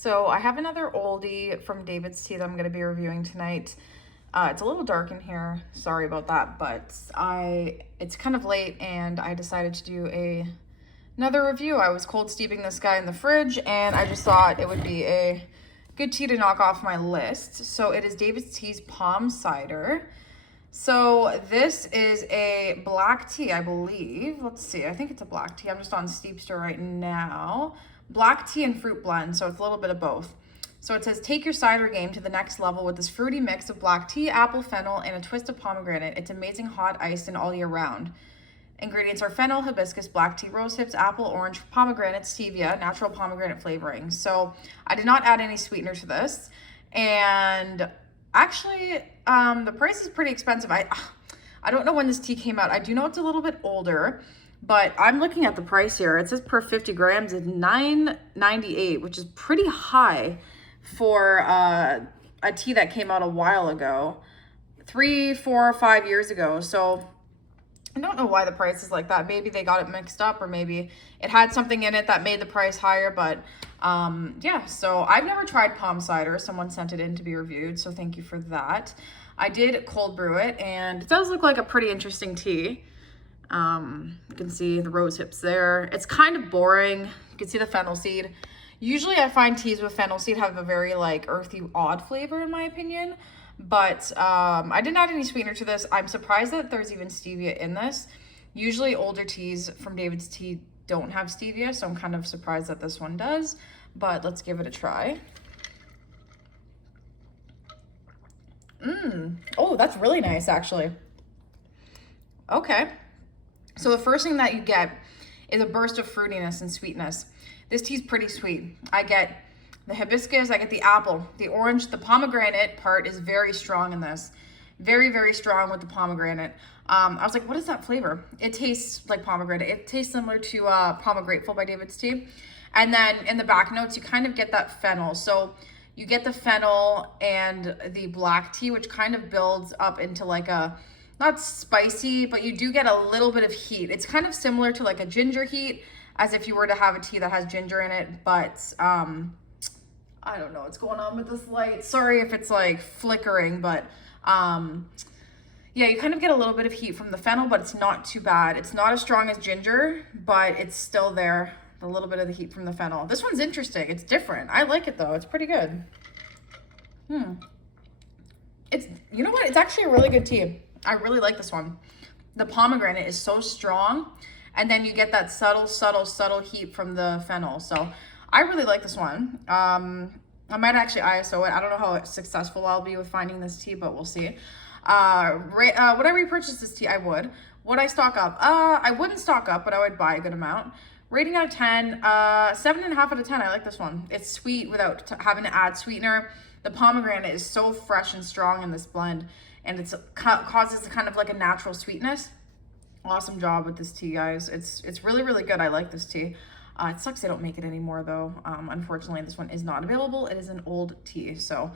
So I have another oldie from David's Tea that I'm going to be reviewing tonight. It's a little dark in here. Sorry about that, but it's kind of late and I decided to do another review. I was cold steeping this guy in the fridge and I just thought it would be a good tea to knock off my list. So it is David's Tea's Palm Cider. So this is a black tea, I believe. Let's see, I think it's a black tea. I'm just on Steepster right now. Black tea and fruit blend, so it's a little bit of both. So it says, take your cider game to the next level with this fruity mix of black tea, apple, fennel, and a twist of pomegranate. It's amazing hot iced and all year round. Ingredients are fennel, hibiscus, black tea, rose hips, apple, orange, pomegranate, stevia, natural pomegranate flavoring. So I did not add any sweetener to this. And actually, the price is pretty expensive. I don't know when this tea came out. I do know it's a little bit older, but I'm looking at the price here. It says per 50 grams is $9.98, which is pretty high for a tea that came out a while ago, 3, 4, 5 years ago. So I don't know why the price is like that. Maybe they got it mixed up, or maybe it had something in it that made the price higher. But yeah, so I've never tried palm cider. Someone sent it in to be reviewed, so thank you for that. I did cold brew it, and it does look like a pretty interesting tea. You can see the rose hips there. It's kind of boring. You can see the fennel seed. Usually I find teas with fennel seed have a very like earthy, odd flavor in my opinion. But I didn't add any sweetener to this. I'm surprised that there's even stevia in this. Usually older teas from David's Tea don't have stevia, so I'm kind of surprised that this one does. But let's give it a try. Oh, that's really nice actually. Okay. So the first thing that you get is a burst of fruitiness and sweetness. This tea's pretty sweet. I get the hibiscus, I get the apple, the orange, the pomegranate part is very strong in this. Very, very strong with the pomegranate. I was like, what is that flavor? It tastes like pomegranate. It tastes similar to Pomegrateful by David's Tea. And then in the back notes, you kind of get that fennel. So you get the fennel and the black tea, which kind of builds up into like a, not spicy, but you do get a little bit of heat. It's kind of similar to like a ginger heat, as if you were to have a tea that has ginger in it, but I don't know what's going on with this light. Sorry if it's like flickering, but yeah, you kind of get a little bit of heat from the fennel, but it's not too bad. It's not as strong as ginger, but it's still there, a little bit of the heat from the fennel. This one's interesting. It's different. I like it though. It's pretty good. It's, you know what? It's actually a really good tea. I really like this one. The pomegranate is so strong, and then you get that subtle heat from the fennel. So I really like this one. I might actually ISO it. I don't know how successful I'll be with finding this tea, but we'll see. Would I repurchase this tea? I would. Would I stock up? I wouldn't stock up, but I would buy a good amount. Rating out of 10, 7.5 out of 10. I like this one. It's sweet without having to add sweetener. The pomegranate is so fresh and strong in this blend, and it causes kind of like a natural sweetness. Awesome job with this tea, guys. It's really, really good. I like this tea. It sucks they don't make it anymore though. Unfortunately, this one is not available. It is an old tea, so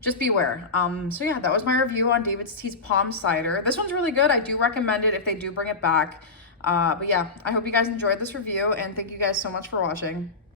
just beware. So yeah, that was my review on David's Tea's Palm Cider. This one's really good. I do recommend it if they do bring it back. But yeah, I hope you guys enjoyed this review, and thank you guys so much for watching.